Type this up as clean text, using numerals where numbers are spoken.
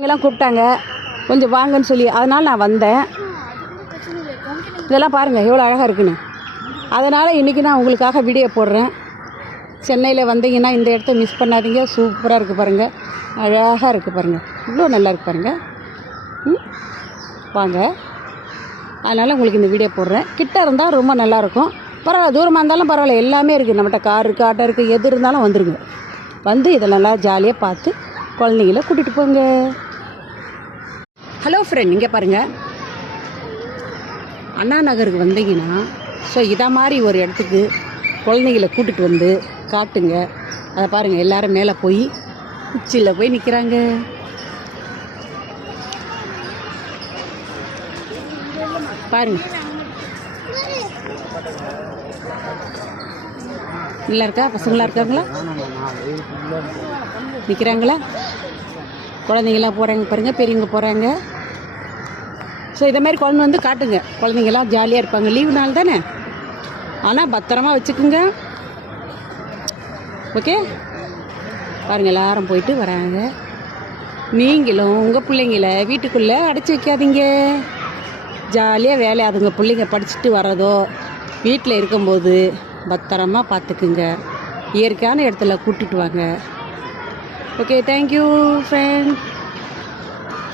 இங்கெல்லாம் கூப்பிட்டாங்க கொஞ்சம் வாங்கன்னு சொல்லி, அதனால் நான் வந்தேன். இதெல்லாம் பாருங்கள் எவ்வளோ அழகாக இருக்குன்னு. அதனால் இன்றைக்கி நான் உங்களுக்காக வீடியோ போடுறேன். சென்னையில் வந்தீங்கன்னா இந்த இடத்த மிஸ் பண்ணாதீங்க. சூப்பராக இருக்குது பாருங்கள், அழகாக இருக்குது பாருங்கள், இவ்வளோ நல்லா இருக்குது பாருங்கள். வாங்க, அதனால் உங்களுக்கு இந்த வீடியோ போடுறேன். கிட்ட இருந்தால் ரொம்ப நல்லாயிருக்கும். பரவாயில்ல, தூரமாக இருந்தாலும் பரவாயில்ல, எல்லாமே இருக்குது. நம்மகிட்ட கார் இருக்குது, ஆட்டோ இருக்குது, எது இருந்தாலும் வந்துருங்க. வந்து இதை நல்லா ஜாலியாக பார்த்து குழந்தைங்கள கூட்டிகிட்டு போங்க. ஹலோ ஃப்ரெண்ட், இங்கே பாருங்கள், அண்ணா நகருக்கு வந்தீங்கன்னா இதை மாதிரி ஒரு இடத்துக்கு குழந்தைங்கள கூட்டிகிட்டு வந்து காட்டுங்க. அதை பாருங்கள், எல்லோரும் மேலே போய் உச்சியில் போய் நிற்கிறாங்க. பாருங்க, நல்லா இருக்கா? பசங்களாம் இருக்காங்களா? நிற்கிறாங்களா? குழந்தைங்களாம் போகிறாங்க பாருங்கள், பெரியவங்க போகிறாங்க. இதை மாதிரி குழந்தை வந்து காட்டுங்க. குழந்தைங்களாம் ஜாலியாக இருப்பாங்க, லீவு நாள் தானே. ஆனால் பத்திரமா வச்சுக்குங்க, ஓகே? பாருங்கள், எல்லாரும் போயிட்டு வராங்க. நீங்களும் உங்கள் பிள்ளைங்கள வீட்டுக்குள்ளே அடைச்சி வைக்காதீங்க. ஜாலியாக வேலை அதுங்க பிள்ளைங்க படிச்சுட்டு வர்றதோ வீட்டில் இருக்கும்போது பத்திரமா பார்த்துக்குங்க. இயற்கையான இடத்துல கூட்டிட்டு வாங்க. Okay, thank you friend.